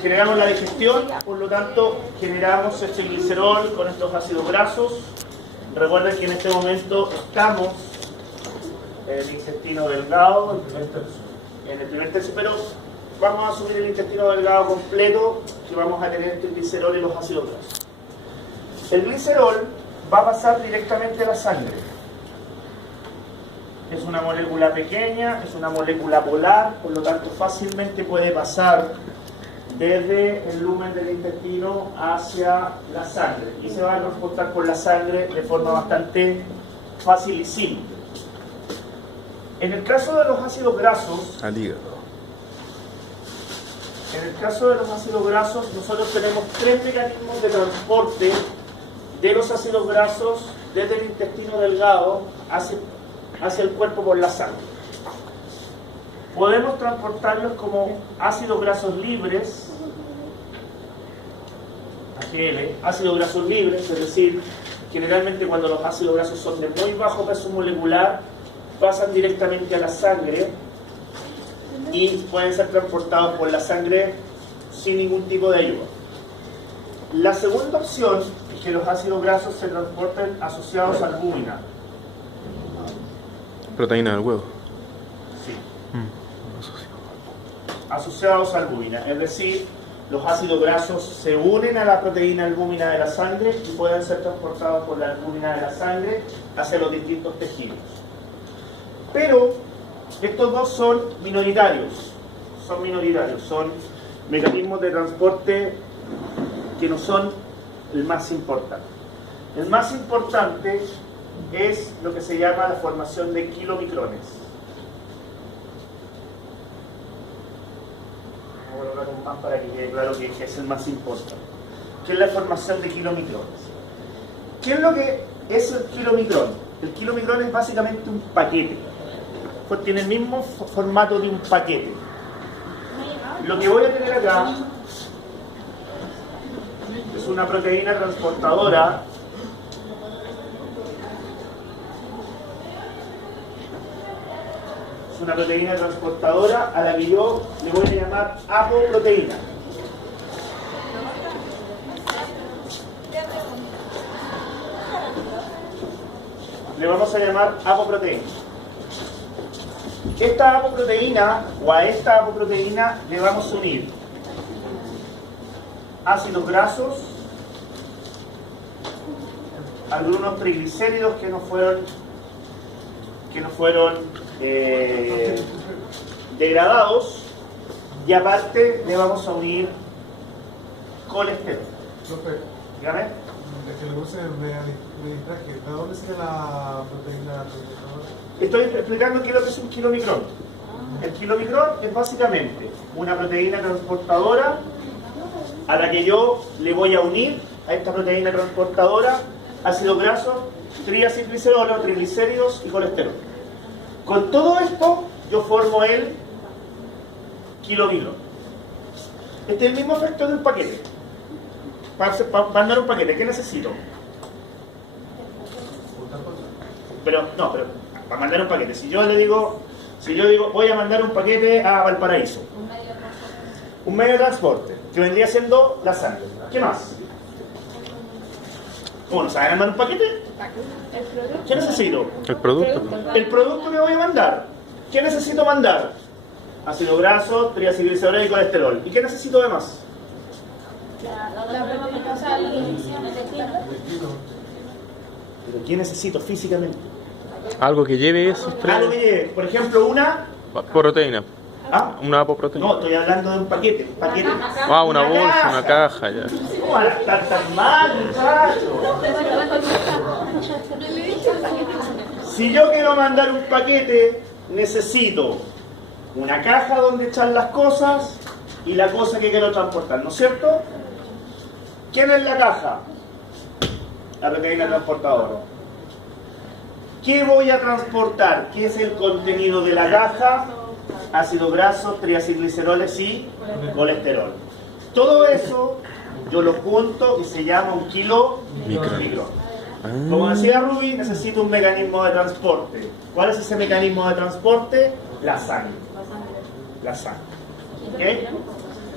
Generamos la digestión, por lo tanto generamos este glicerol con estos ácidos grasos. Recuerden que en este momento estamos en el intestino delgado, en el primer tercio, pero vamos a asumir el intestino delgado completo, que vamos a tener este glicerol y los ácidos grasos. El glicerol va a pasar directamente a la sangre. Es una molécula pequeña, es una molécula polar, por lo tanto fácilmente puede pasar desde el lumen del intestino hacia la sangre y se va a transportar por la sangre de forma bastante fácil y simple. En el caso de los ácidos grasos, al hígado. En el caso de los ácidos grasos, nosotros tenemos tres mecanismos de transporte de los ácidos grasos desde el intestino delgado hacia el cuerpo por la sangre. Podemos transportarlos como ácidos grasos libres, AGL, ácidos grasos libres, es decir, generalmente cuando los ácidos grasos son de muy bajo peso molecular, pasan directamente a la sangre y pueden ser transportados por la sangre sin ningún tipo de ayuda. La segunda opción es que los ácidos grasos se transporten asociados a albúmina. Proteína del huevo. Sí. Asociados a albúmina, es decir, los ácidos grasos se unen a la proteína albúmina de la sangre y pueden ser transportados por la albúmina de la sangre hacia los distintos tejidos. Pero estos dos son minoritarios, son mecanismos de transporte que no son el más importante. El más importante es lo que se llama la formación de kilomicrones. Voy a colocar un más para que quede claro que es el más importante. ¿Qué es la formación de kilomicrones? ¿Qué es lo que es el kilomicrón? El kilomicrón es básicamente un paquete. Pues tiene el mismo formato de un paquete. Lo que voy a tener acá es una proteína transportadora a la que yo le voy a llamar apoproteína. Le vamos a llamar apoproteína. Esta apoproteína, o a esta apoproteína le vamos a unir ácidos grasos, algunos triglicéridos que no fueron degradados, y aparte le vamos a unir colesterol. Dígame. Es que me distraje. ¿De dónde sale la proteína? Estoy explicando qué es lo que es un kilomicrón. El kilomicrón es básicamente una proteína transportadora a la que yo le voy a unir a esta proteína transportadora ácidos grasos, triacilglicerolos, triglicéridos y colesterol. Con todo esto yo formo el kilomicrón. Este es el mismo efecto de un paquete. Para mandar un paquete, ¿qué necesito? Pero para mandar un paquete, si yo digo voy a mandar un paquete a Valparaíso, un medio de transporte que vendría siendo la sangre, ¿qué más? ¿Cómo no saben mandar un paquete? ¿Qué necesito? El producto. El producto que voy a mandar. ¿Qué necesito mandar? Ácido graso, triacilgliceroles y colesterol. ¿Y qué necesito además? ¿Pero qué necesito físicamente? Algo que lleve esos tres. Algo que lleve, por ejemplo, una... Proteína. ¿Ah? Una apoproteína. No, estoy hablando de un paquete. Una bolsa, una caja, ya. ¿Cómo van a estar tan mal, muchachos? Si yo quiero mandar un paquete, necesito una caja donde echar las cosas y la cosa que quiero transportar, ¿no es cierto? ¿Quién es la caja? La proteína transportadora. ¿Qué voy a transportar? ¿Qué es el contenido de la caja? Ácidos grasos, triacilgliceroles y colesterol. Todo eso yo lo junto y se llama un kilomicrón. Como decía Ruby, necesito un mecanismo de transporte. ¿Cuál es ese mecanismo de transporte? La sangre. La sangre. ¿Ok?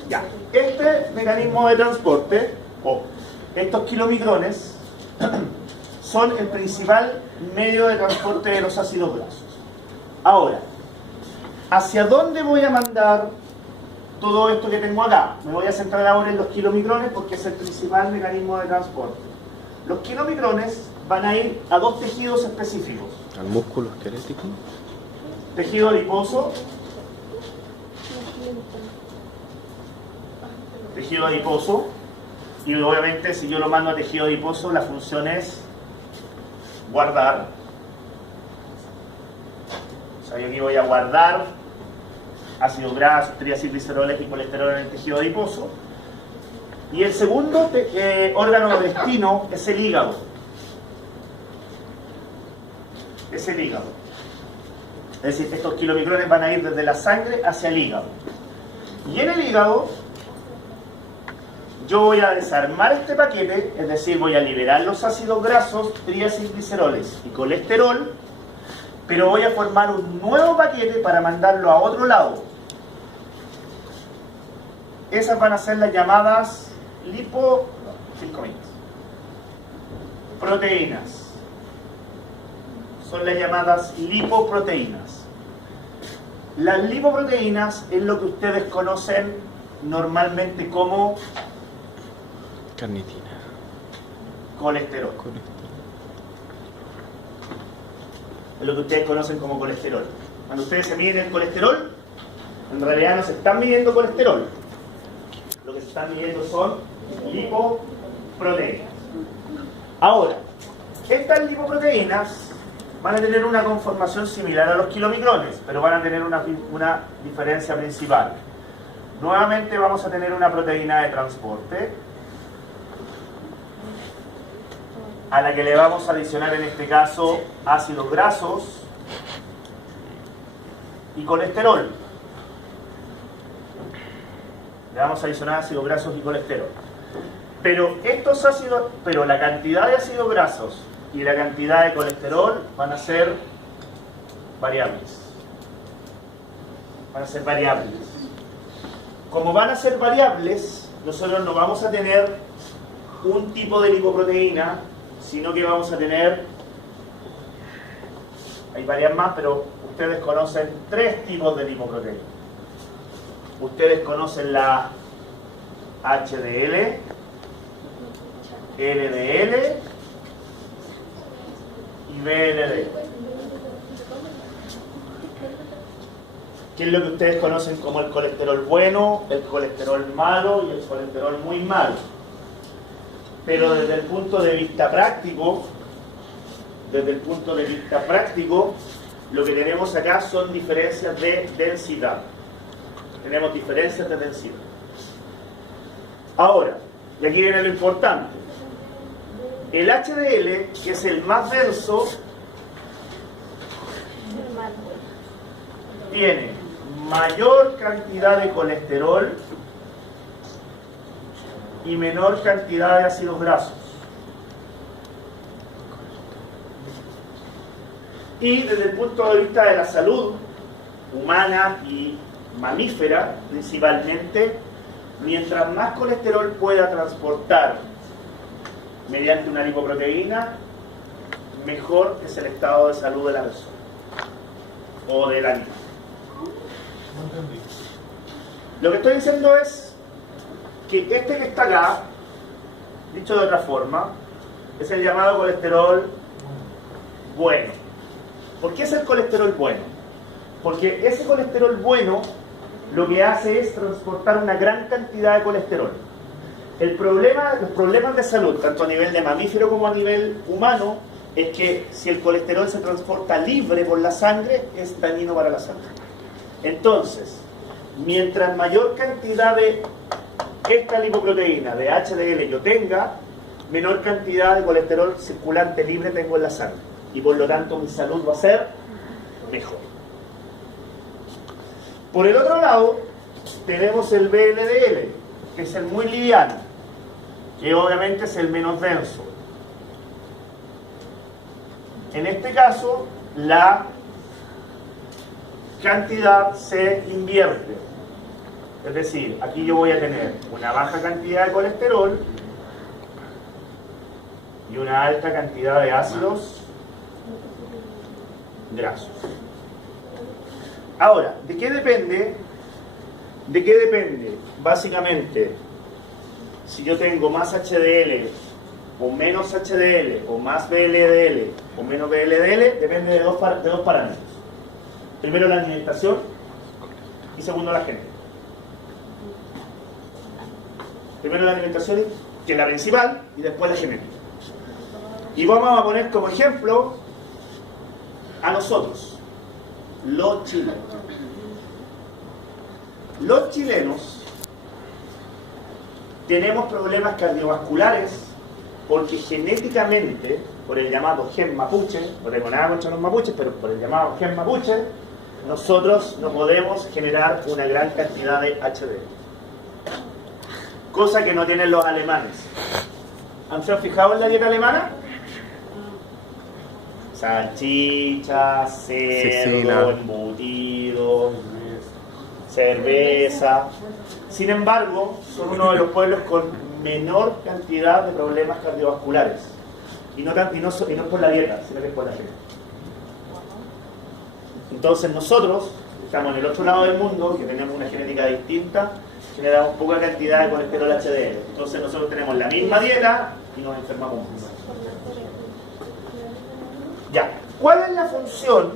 Ya, este mecanismo de transporte, o estos kilomicrones, son el principal medio de transporte de los ácidos grasos. Ahora, ¿hacia dónde voy a mandar todo esto que tengo acá? Me voy a centrar ahora en los kilomicrones porque es el principal mecanismo de transporte. Los kilomicrones van a ir a dos tejidos específicos. Al músculo esquelético. Tejido adiposo. Tejido adiposo. Y obviamente si yo lo mando a tejido adiposo, la función es guardar. O sea, yo aquí voy a guardar ácidos grasos, triacilgliceroles y colesterol en el tejido adiposo. Y el segundo órgano de destino es el hígado. Es el hígado. Es decir, estos kilomicrones van a ir desde la sangre hacia el hígado. Y en el hígado yo voy a desarmar este paquete, es decir, voy a liberar los ácidos grasos, triacilgliceroles y colesterol, pero voy a formar un nuevo paquete para mandarlo a otro lado. Esas van a ser las llamadas proteínas. Son las llamadas lipoproteínas. Las lipoproteínas es lo que ustedes conocen normalmente como Carnitina. colesterol. Es lo que ustedes conocen como colesterol. Cuando ustedes se miden el colesterol, en realidad no se están midiendo colesterol. Lo que se están midiendo son lipoproteínas. Ahora, estas lipoproteínas van a tener una conformación similar a los kilomicrones, pero van a tener una diferencia principal. Nuevamente vamos a tener una proteína de transporte, a la que le vamos a adicionar en este caso ácidos grasos y colesterol. Le vamos a adicionar ácidos grasos y colesterol. Pero la cantidad de ácidos grasos y la cantidad de colesterol van a ser variables. Van a ser variables. Como van a ser variables, nosotros no vamos a tener un tipo de lipoproteína, sino que vamos a tener, hay varias más, pero ustedes conocen 3 tipos de lipoproteína. Ustedes conocen la HDL, LDL y VLDL. ¿Qué es lo que ustedes conocen como el colesterol bueno, el colesterol malo y el colesterol muy malo? Pero desde el punto de vista práctico, lo que tenemos acá son diferencias de densidad. Tenemos diferencias de densidad. Ahora, y aquí viene lo importante. El HDL, que es el más denso, tiene mayor cantidad de colesterol y menor cantidad de ácidos grasos. Y desde el punto de vista de la salud humana y mamífera, principalmente, mientras más colesterol pueda transportar mediante una lipoproteína, mejor es el estado de salud de la persona o del animal. No entendí. Lo que estoy diciendo es que este que está acá, dicho de otra forma, es el llamado colesterol bueno. ¿Por qué es el colesterol bueno? Porque ese colesterol bueno lo que hace es transportar una gran cantidad de colesterol. Los problemas de salud, tanto a nivel de mamífero como a nivel humano, es que si el colesterol se transporta libre por la sangre, es dañino para la sangre. Entonces, mientras mayor cantidad de esta lipoproteína de HDL yo tenga, menor cantidad de colesterol circulante libre tengo en la sangre. Y por lo tanto mi salud va a ser mejor. Por el otro lado, tenemos el VLDL, que es el muy liviano, que obviamente es el menos denso. En este caso, la cantidad se invierte. Es decir, aquí yo voy a tener una baja cantidad de colesterol y una alta cantidad de ácidos grasos. Ahora, ¿de qué depende? ¿De qué depende? Básicamente, si yo tengo más HDL o menos HDL o más VLDL o menos VLDL, depende de dos parámetros. Primero la alimentación y segundo la genética. Primero la alimentación, que es la principal, y después la genética. Y vamos a poner como ejemplo a nosotros, los chilenos. Los chilenos tenemos problemas cardiovasculares porque genéticamente, por el llamado gen mapuche, no tengo nada contra los mapuches, pero por el llamado gen mapuche, nosotros no podemos generar una gran cantidad de HDL. Cosa que no tienen los alemanes. ¿Han se fijado en la dieta alemana? Salchicha, cerdo, embutido, cerveza. Sin embargo, son uno de los pueblos con menor cantidad de problemas cardiovasculares. Y no es por la dieta, sino que es por la genética. Entonces nosotros, estamos en el otro lado del mundo, que tenemos una genética distinta, generamos poca cantidad de colesterol HDL. Entonces nosotros tenemos la misma dieta y nos enfermamos más. Ya, ¿cuál es la función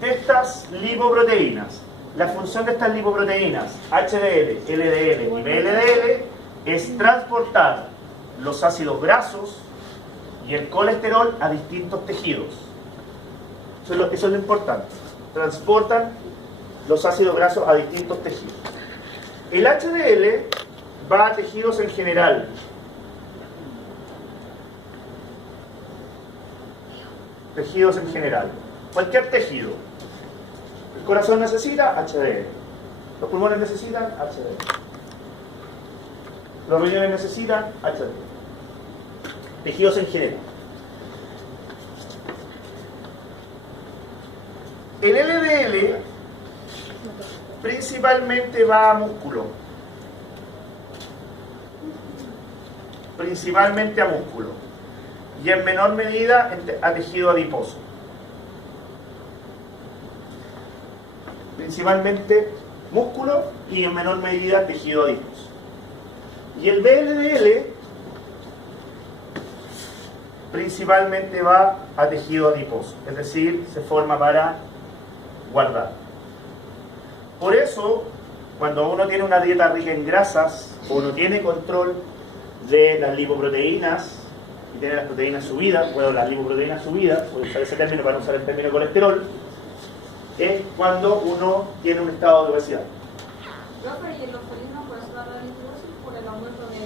de estas lipoproteínas? La función de estas lipoproteínas, HDL, LDL y VLDL, es transportar los ácidos grasos y el colesterol a distintos tejidos. Eso es lo importante. Transportan los ácidos grasos a distintos tejidos. El HDL va a tejidos en general. Tejidos en general. Cualquier tejido. El corazón necesita HDL. Los pulmones necesitan HDL. Los riñones necesitan HDL. Tejidos en general. El LDL principalmente va a músculo. Principalmente a músculo. Y en menor medida a tejido adiposo. Principalmente músculo y en menor medida tejido adiposo. Y el VLDL principalmente va a tejido adiposo, es decir, se forma para guardar. Por eso, cuando uno tiene una dieta rica en grasas, o uno tiene control de las lipoproteínas, y tiene las proteínas subidas, bueno, las lipoproteínas subidas, voy a usar ese término para no usar el término colesterol, es cuando uno tiene un estado de obesidad. ¿Y en los felinos por eso la radiodifusión por el aumento de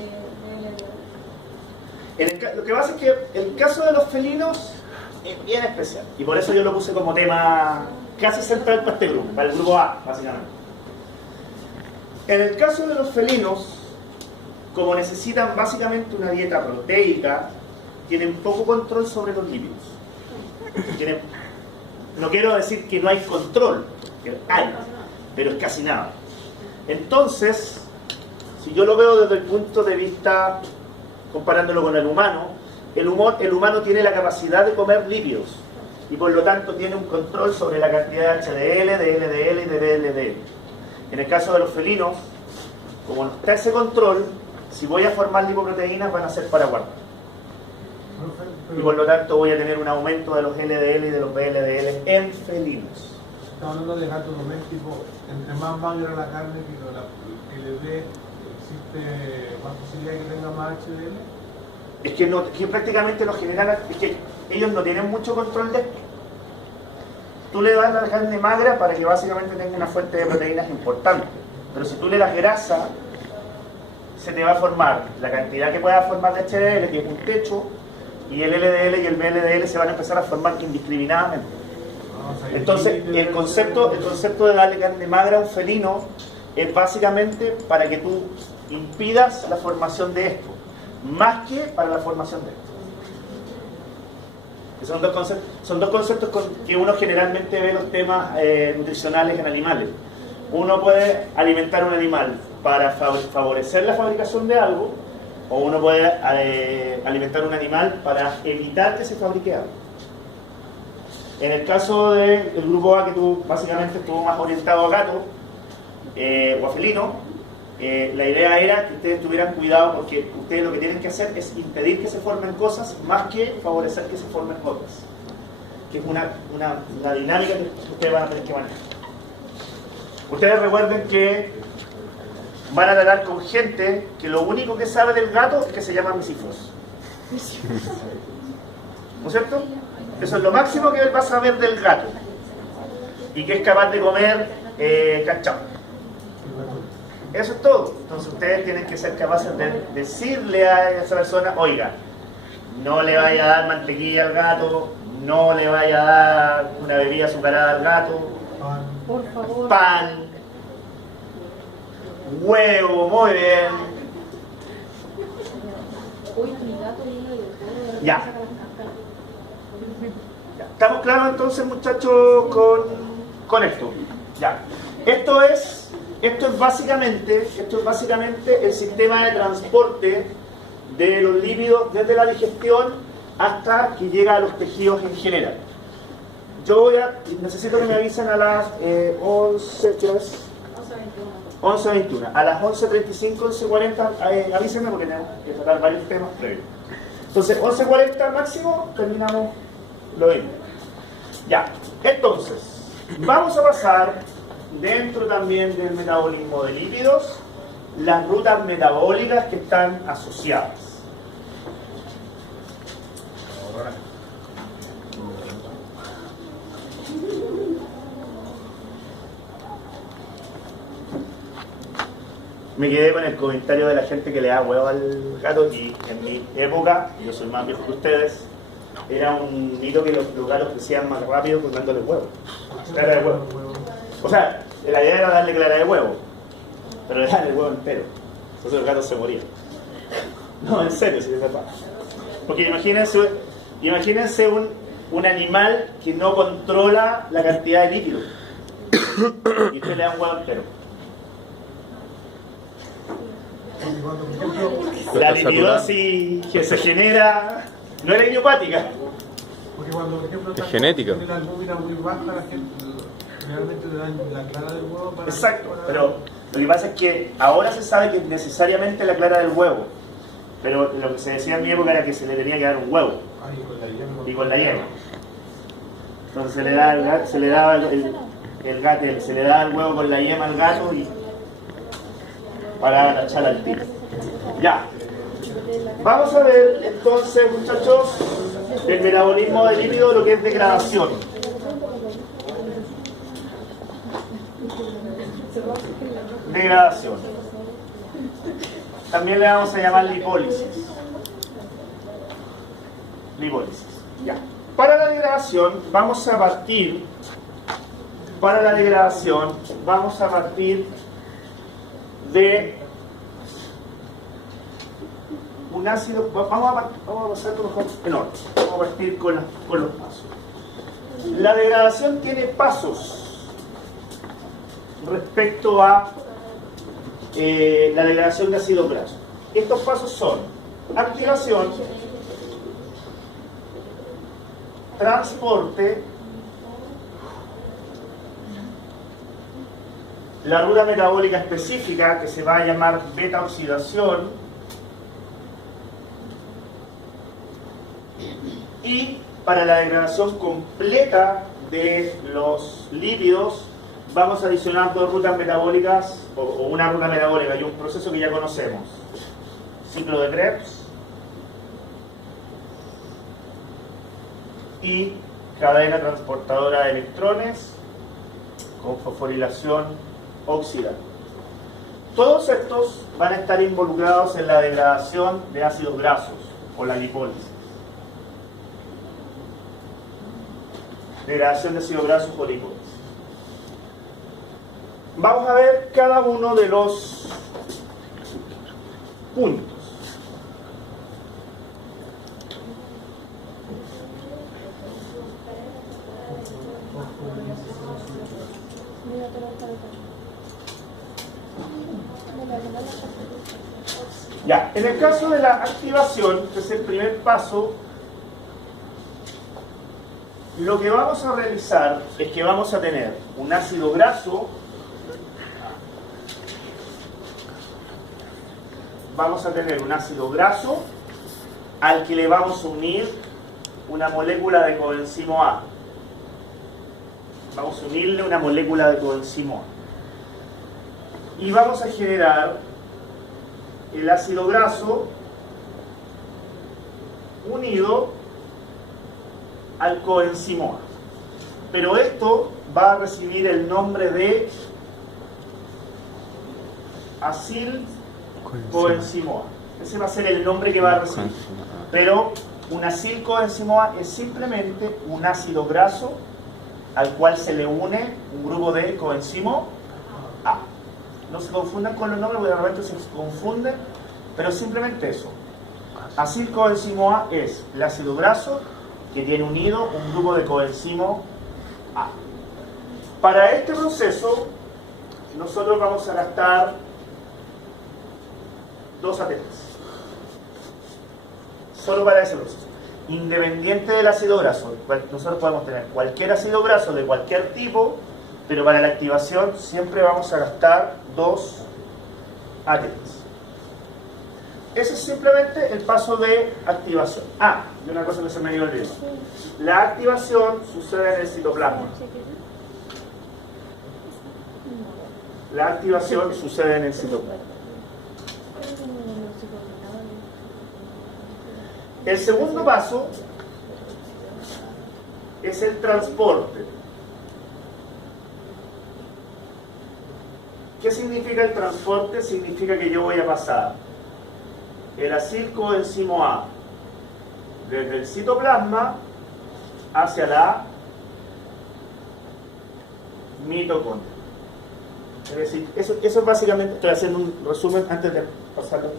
Lo que pasa es que el caso de los felinos es bien especial, y por eso yo lo puse como tema casi central para este grupo, para el grupo A, básicamente. En el caso de los felinos, como necesitan básicamente una dieta proteica, tienen poco control sobre los lípidos. No quiero decir que no hay control, que hay, pero es casi nada. Entonces, si yo lo veo desde el punto de vista, comparándolo con el humano tiene la capacidad de comer lípidos y por lo tanto tiene un control sobre la cantidad de HDL, de LDL y de VLDL. En el caso de los felinos, como no está ese control, si voy a formar lipoproteínas van a ser para guardar. Y por lo tanto voy a tener un aumento de los LDL y de los VLDL en felinos. Estamos hablando de gato doméstico, entre más magra la carne que le dé, ¿existe más posibilidad de que tenga más HDL? Es que prácticamente lo generan, es que ellos no tienen mucho control de esto. Tú le das la carne magra para que básicamente tenga una fuente de proteínas importante, pero si tú le das grasa, se te va a formar la cantidad que pueda formar de HDL, que es un techo, y el LDL y el VLDL se van a empezar a formar indiscriminadamente. Entonces, el concepto de darle carne magra a un felino es básicamente para que tú impidas la formación de esto, más que para la formación de esto. Son dos conceptos con que uno generalmente ve los temas nutricionales en animales. Uno puede alimentar un animal para favorecer la fabricación de algo, o uno puede alimentar un animal para evitar que se fabrique algo. En el caso del grupo A, que tú básicamente estuvo más orientado a gato o a felino, la idea era que ustedes tuvieran cuidado, porque ustedes lo que tienen que hacer es impedir que se formen cosas más que favorecer que se formen otras, que es una dinámica que ustedes van a tener que manejar. Ustedes recuerden que van a tratar con gente que lo único que sabe del gato es que se llama misifos. ¿No es cierto? Eso es lo máximo que él va a saber del gato. Y que es capaz de comer cachao. Eso es todo. Entonces ustedes tienen que ser capaces de decirle a esa persona, oiga, no le vaya a dar mantequilla al gato, no le vaya a dar una bebida azucarada al gato, Por favor. pan, huevo, muy bien. Uy, mi gato viene de todo. Ya. ¿Estamos claros entonces, muchachos, con esto? Ya. Esto es básicamente el sistema de transporte de los lípidos desde la digestión hasta que llega a los tejidos en general. Yo necesito que me avisen a las 11, ¿qué es? 11:21. A las 11:35, 11:40, avísenme porque tenemos que tratar varios temas previos. Entonces, 11:40 máximo, terminamos lo mismo. Ya, entonces, vamos a pasar, dentro también del metabolismo de lípidos, las rutas metabólicas que están asociadas. Me quedé con el comentario de la gente que le da huevo al gato, y en mi época, yo soy más viejo que ustedes, era un mito que los gatos crecían más rápido con dándole huevo. Clara de huevo. O sea, la idea era darle clara de huevo, pero le daban el huevo entero. Entonces los gatos se morían. No, en serio, si es verdad. Porque imagínense un animal que no controla la cantidad de líquido. Y usted le da un huevo entero. La lipidosis que se genera no era idiopática. Porque cuando, por ejemplo, Es genética. tiene la albúmina muy baja, la gente realmente le dan la clara del huevo para... Exacto, pero lo que pasa es que ahora se sabe que necesariamente la clara del huevo, pero lo que se decía en mi época era que se le tenía que dar un huevo, Ay, con la yema. y con la yema. Entonces se le daba el gato, se le daba el huevo con la yema al gato y para echarla al tiro. Ya. Vamos a ver entonces, muchachos, el metabolismo del lípido, lo que es degradación. Degradación. También le vamos a llamar lipólisis. Lipólisis. Ya. Para la degradación vamos a partir de un ácido. Vamos a pasarlo mejor en orden. Vamos a partir con los pasos. La degradación tiene pasos respecto a la degradación de ácidos grasos. Estos pasos son activación, transporte, la ruta metabólica específica, que se va a llamar beta oxidación, y para la degradación completa de los lípidos vamos a adicionar dos rutas metabólicas, o una ruta metabólica y un proceso que ya conocemos: ciclo de Krebs y cadena transportadora de electrones con fosforilación oxidante. Todos estos van a estar involucrados en la degradación de ácidos grasos o la lipólisis. Degradación de ácidos grasos o lipólisis. Vamos a ver cada uno de los puntos. Ya, en el caso de la activación, que es el primer paso, lo que vamos a realizar es que vamos a tener un ácido graso, al que le vamos a unir una molécula de coenzimo A. Vamos a unirle una molécula de coenzimo A. Y vamos a generar el ácido graso unido al coenzimo A. Pero esto va a recibir el nombre de acilcoenzimo A. Ese va a ser el nombre que va a recibir. Pero un acilcoenzimo A es simplemente un ácido graso al cual se le une un grupo de coenzimo A. No se confundan con los nombres porque de repente se confunden, pero simplemente eso. Acilcoenzimo A es el ácido graso que tiene unido un grupo de coenzimo A. Para este proceso, nosotros vamos a gastar 2 ATPs. Solo para ese proceso. Independiente del ácido graso, nosotros podemos tener cualquier ácido graso de cualquier tipo, pero para la activación siempre vamos a gastar 2 ATPs. Ese es simplemente el paso de activación. Y una cosa que se me dio olvidado. La activación sucede en el citoplasma. La activación sucede en el citoplasma. El segundo paso es el transporte. ¿Qué significa el transporte? Significa que yo voy a pasar el acilcoenzimo A desde el citoplasma hacia la mitocondria. Es decir, eso es básicamente, estoy haciendo un resumen antes de pasarlo.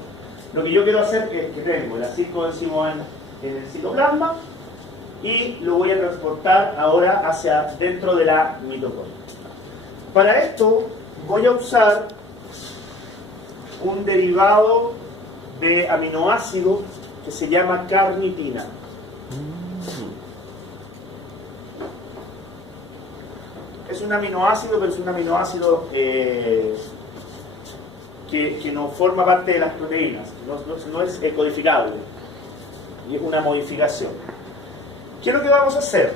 Lo que yo quiero hacer es que tengo el acilcoenzimo A en el citoplasma y lo voy a transportar ahora hacia dentro de la mitocondria. Para esto voy a usar un derivado de aminoácido que se llama carnitina. Es un aminoácido, pero es un aminoácido que no forma parte de las proteínas, no es codificable y es una modificación. ¿Qué es lo que vamos a hacer?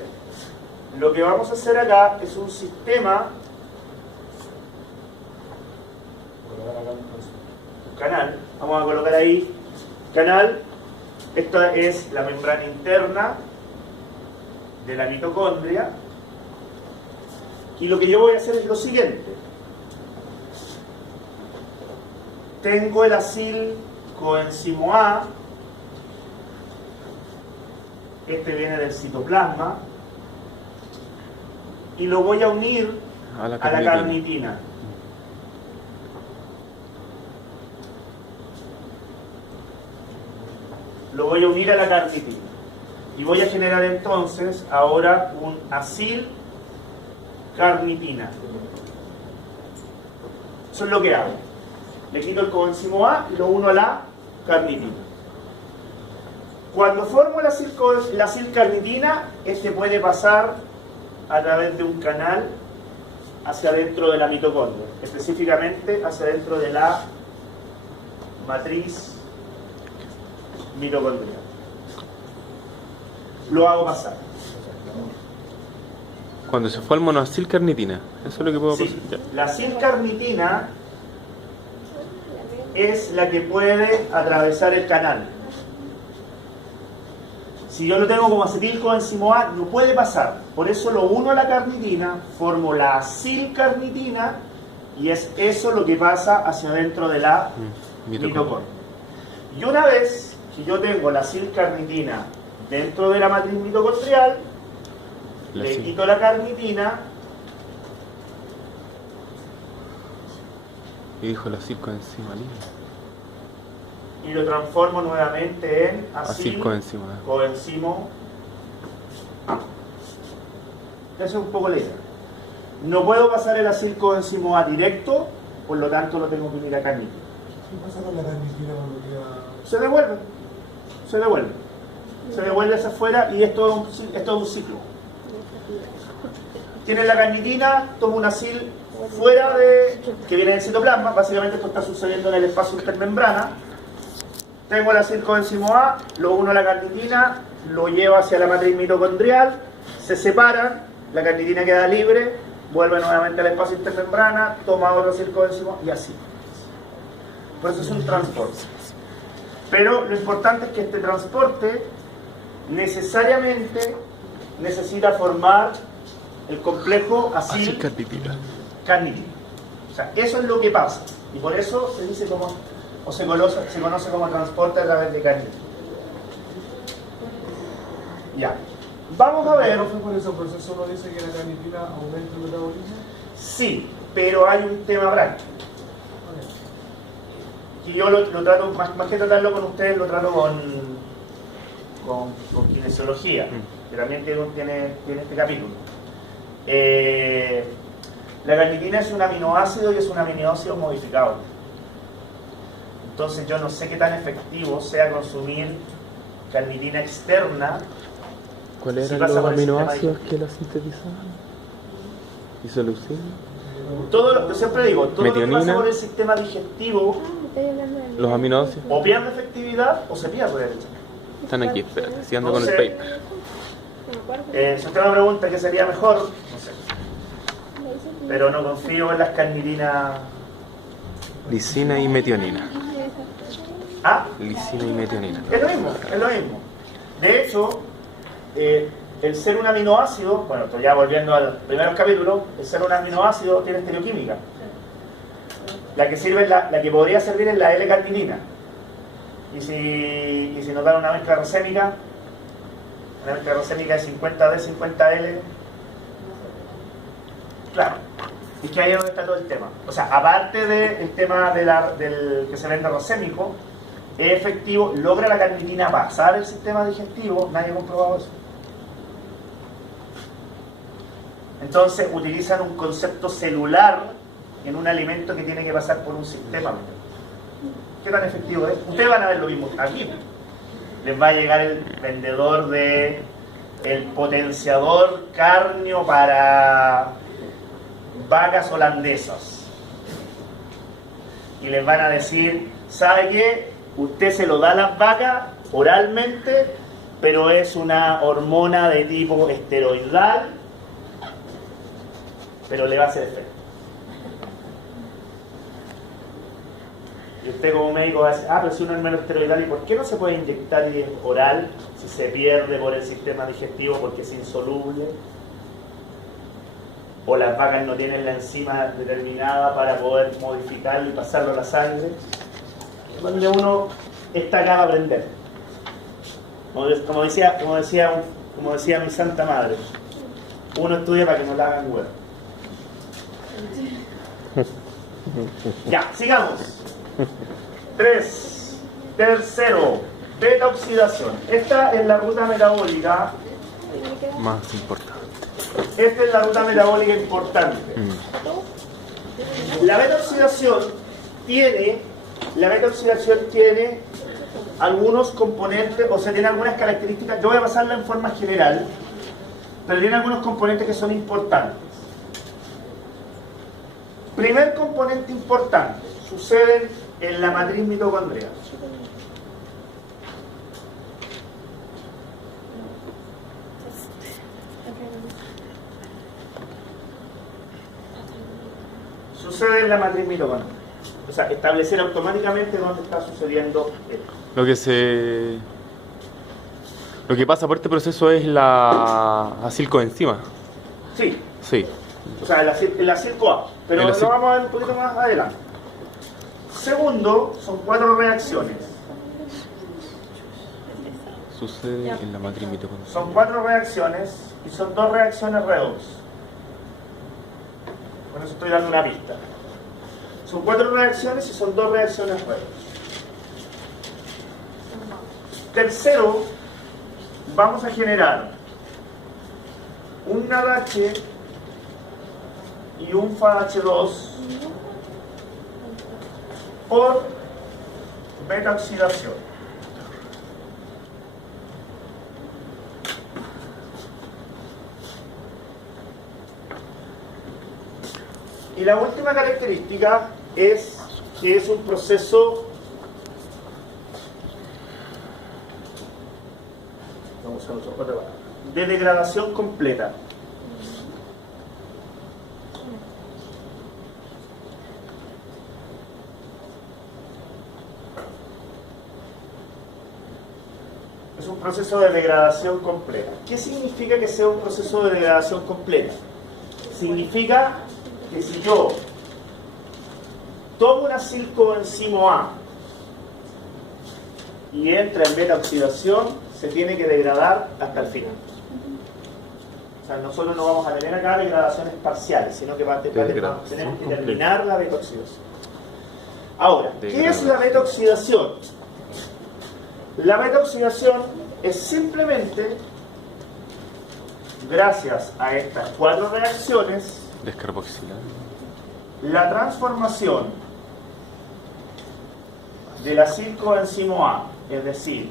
Lo que vamos a hacer acá es un sistema, un canal, vamos a colocar ahí canal. Esta es la membrana interna de la mitocondria y lo que yo voy a hacer es lo siguiente. Tengo el acilcoenzimo A, este viene del citoplasma, y lo voy a unir a la carnitina. Lo voy a unir a la carnitina. Y voy a generar entonces ahora un acilcarnitina. Eso es lo que hago. Le quito el coenzimo A y lo uno a la carnitina. Cuando formo la acilcarnitina, este puede pasar a través de un canal hacia adentro de la mitocondria, específicamente hacia adentro de la matriz mitocondrial. Lo hago pasar. Cuando se forma una acilcarnitina, eso es lo que puedo pasar. Sí, la acilcarnitina es la que puede atravesar el canal. Si yo lo tengo como acetilcoenzimo A, no puede pasar. Por eso lo uno a la carnitina, formo la acilcarnitina y es eso lo que pasa hacia adentro de la mitocondria. Y una vez que yo tengo la acilcarnitina dentro de la matriz mitocondrial, le quito la carnitina. Y dijo el acilcoenzimo libre. Y lo transformo nuevamente en acilcoenzimo. Esa es un poco la idea. No puedo pasar el acilcoenzimo A directo por lo tanto lo tengo que unir a carnitina. ¿Qué pasa con la carnitina cuando queda? Se devuelve, se devuelve. Se devuelve hacia afuera y es todo un ciclo. Tienes la carnitina, toma una sil fuera de, que viene del citoplasma, básicamente esto está sucediendo en el espacio intermembrana. Tengo la sil coenzimo A, lo uno a la carnitina, lo llevo hacia la matriz mitocondrial, se separan, la carnitina queda libre, vuelve nuevamente al espacio intermembrana, toma otro sil coenzimo y así. Por eso es un transporte. Pero lo importante es que este transporte necesariamente necesita formar el complejo acil carnitina. carnitina. O sea, eso es lo que pasa. Y por eso se dice como, o se conoce como transporte a través de carnitina. Ya. Vamos a ver. ¿Por ese proceso uno dice que la carnitina aumenta el metabolismo? Sí, pero hay un tema práctico. Y yo lo trato, más que tratarlo con ustedes, lo trato con kinesiología, que también tiene este capítulo. La carnitina es un aminoácido y es un aminoácido modificado. Entonces yo no sé qué tan efectivo sea consumir carnitina externa. ¿Cuáles Si eran pasa los por el sistema aminoácidos digestivo. que la sintetizaban? Isoleucina. Yo siempre digo, todo lo que Metionina. pasa por el sistema digestivo Los aminoácidos o pierde efectividad o se pierde. están aquí, espérate, si ando con el Entonces, paper. Si usted me pregunta qué sería mejor, no sé. Pero no confío en las carnitinas. Lisina y metionina. Ah, Lisina y metionina. es lo mismo, es lo mismo. De hecho, el ser un aminoácido, bueno, esto ya volviendo al primer capítulo, el ser un aminoácido tiene estereoquímica. La que sirve, la que podría servir es la L-carnitina. Y si nos dan una mezcla racémica, una mezcla racémica de 50D, 50L, claro, es que ahí es donde está todo el tema. O sea, aparte del tema del que se vende racémico, es efectivo, logra la carnitina pasar el sistema digestivo, nadie ha comprobado eso. Entonces utilizan un concepto celular en un alimento que tiene que pasar por un sistema. ¿Qué tan efectivo es? Ustedes van a ver lo mismo aquí. Les va a llegar el vendedor de el potenciador cárneo para vacas holandesas. Y les van a decir, ¿sabe qué? Usted se lo da a las vacas oralmente, pero es una hormona de tipo esteroidal, pero le va a hacer efecto. Y usted como médico va a decir, pero si uno es menos esteroidal, ¿y por qué no se puede inyectar oral si se pierde por el sistema digestivo porque es insoluble? O las vacas no tienen la enzima determinada para poder modificarlo y pasarlo a la sangre. Donde uno está acá para aprender. Como decía mi santa madre, uno estudia para que no la hagan huevo. Ya, sigamos. 3. Tercero, beta oxidación. Esta es la ruta metabólica. Más importante. Esta es la ruta metabólica importante. La beta oxidación tiene algunos componentes, o sea, tiene algunas características. Yo voy a pasarla en forma general, pero tiene algunos componentes que son importantes. Primer componente importante, sucede en la matriz mitocondrial. Sucede en la matriz mitocondrial. O sea, establecer automáticamente dónde está sucediendo esto. Lo que pasa por este proceso es la acilcoenzima. Sí, Sí. o sea, el acil-CoA, pero lo vamos a ver un poquito más adelante. Segundo, son 4 reacciones. Sucede en la matriz mitocondrial. Son 4 reacciones y son 2 reacciones redox. Con eso estoy dando una pista. Son 4 reacciones y son 2 reacciones redox. Tercero, vamos a generar un NADH y un FADH2 por beta oxidación. Y la última característica es que es un proceso de degradación completa. Es un proceso de degradación completa. ¿Qué significa que sea un proceso de degradación completa? Significa que si yo tomo una acilcoenzimo A y entra en beta oxidación, se tiene que degradar hasta el final. O sea, nosotros no vamos a tener acá degradaciones parciales, sino que tenemos que terminar la beta oxidación. Ahora, ¿qué es la beta oxidación? La beta oxidación es simplemente, gracias a estas 4 reacciones, Descarboxilar. la transformación del acilcoenzimo A, es decir,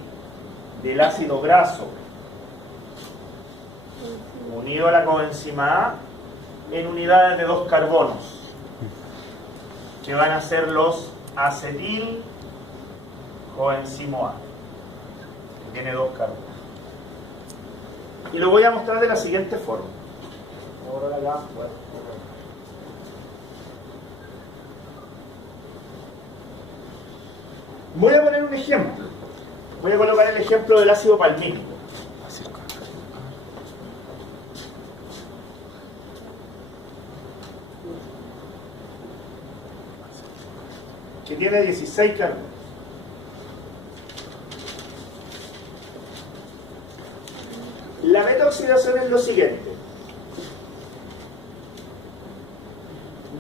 del ácido graso unido a la coenzima A, en unidades de 2 carbonos, que van a ser los acetilcoenzimo A, que tiene 2 carbonos. Y lo voy a mostrar de la siguiente forma. Voy a poner un ejemplo. Voy a colocar el ejemplo del ácido palmítico. Que tiene 16 carbonos. La beta oxidación es lo siguiente.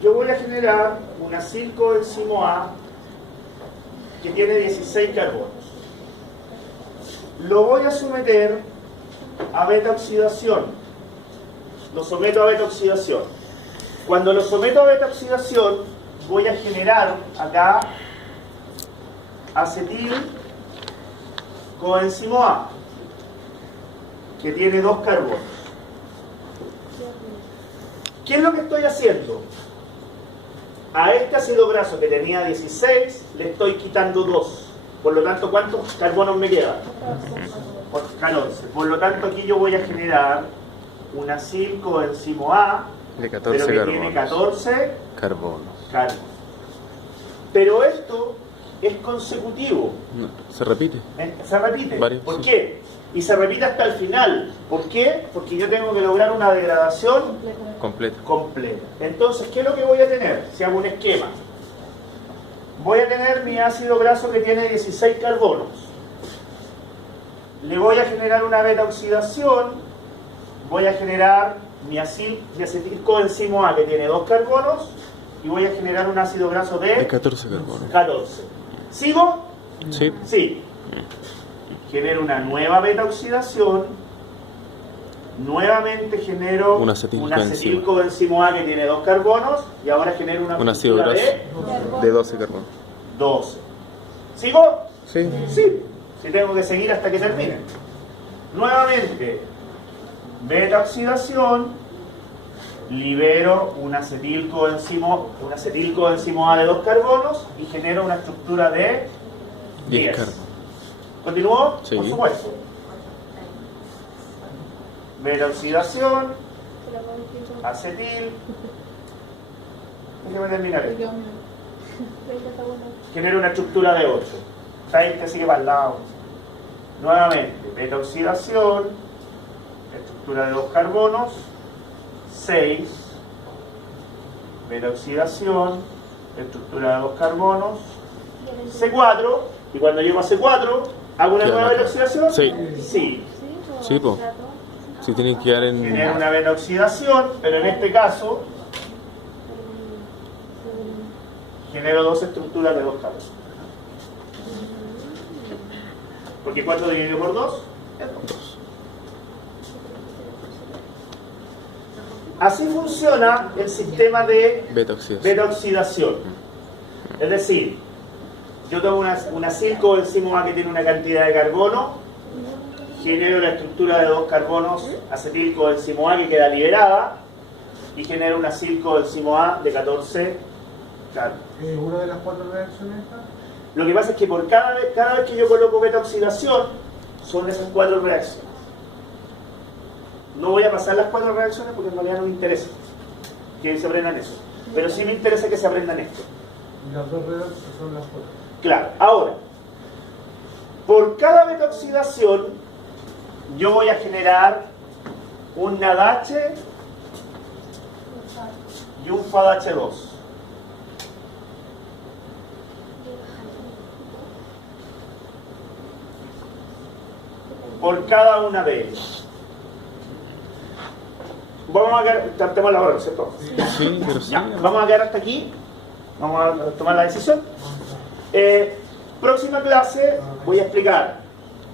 Yo voy a generar un acilcoenzimo A que tiene 16 carbonos. Lo voy a someter a beta oxidación. Lo someto a beta oxidación. Cuando lo someto a beta oxidación, voy a generar acá acetilcoenzimo A, que tiene 2 carbonos. ¿Qué es lo que estoy haciendo? A este ácido graso que tenía 16 le estoy quitando 2. Por lo tanto, ¿cuántos carbonos me quedan? 14. Por lo tanto, aquí yo voy a generar un acilcoenzimo A, De 14 pero que carbonos. tiene 14 Carbonos. carbonos. Pero esto es consecutivo. No, se repite. Se repite. Varios, ¿Por sí. qué? Y se repite hasta el final. ¿Por qué? Porque yo tengo que lograr una degradación Completo. completa. Entonces, ¿qué es lo que voy a tener? Si hago un esquema. Voy a tener mi ácido graso que tiene 16 carbonos. Le voy a generar una beta oxidación. Voy a generar mi acetilcoenzimo A que tiene 2 carbonos. Y voy a generar un ácido graso De de 14 carbonos. 14. ¿Sigo? Sí. Sí. Genero una nueva beta oxidación. Nuevamente genero Un un acetilcoenzimo. acetilcoenzimo A que tiene 2 carbonos. Y ahora genero una Un ácido estructura graso de de 12 carbonos. 12. ¿Sigo? Sí. Sí. Si tengo que seguir hasta que termine. Nuevamente, beta oxidación. Libero un acetilcoenzimo A de 2 carbonos y genero una estructura de 10 10. carbonos. ¿Continúo? Sí. Por supuesto. Beta oxidación, acetil. Déjame terminar esto. Genera una estructura de 8. Este sigue para el lado. Nuevamente, beta oxidación, estructura de 2 carbonos, 6. Beta oxidación, estructura de 2 carbonos, C4. Y cuando llego a C4, ¿hago una Queda nueva acá. beta oxidación? Sí. Sí. Sí, po. Sí, tienen que quedar en. Genera una beta oxidación, pero en este caso genero 2 estructuras de 2 carbonos. Porque 4 dividido por 2 es 2. Así funciona el sistema de Beta oxidación. beta oxidación. Es decir, Yo tomo una acilcoenzimo A que tiene una cantidad de carbono, genero la estructura de 2 carbonos acetilcoenzimo A que queda liberada y genero una acilcoenzimo A de 14 carbonos. ¿Es una de las 4 reacciones estas? Lo que pasa es que por cada vez que yo coloco beta oxidación, son esas 4 reacciones. No voy a pasar las 4 reacciones porque en realidad no me interesa que se aprendan eso. Pero sí me interesa que se aprendan esto. Y las 2 redoxas son las 4. Claro, ahora, por cada beta oxidación, yo voy a generar un NADH y un FADH2. Por cada una de ellas. Vamos a quedar, tenemos la hora, ¿cierto? Sí, pero sí. Ya, vamos a quedar hasta aquí. Vamos a tomar la decisión. Próxima clase voy a explicar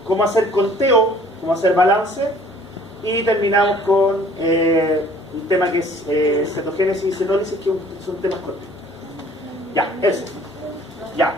cómo hacer conteo, cómo hacer balance y terminamos con un tema que es cetogénesis y cetólisis, que son temas cortos. Ya, eso. Ya.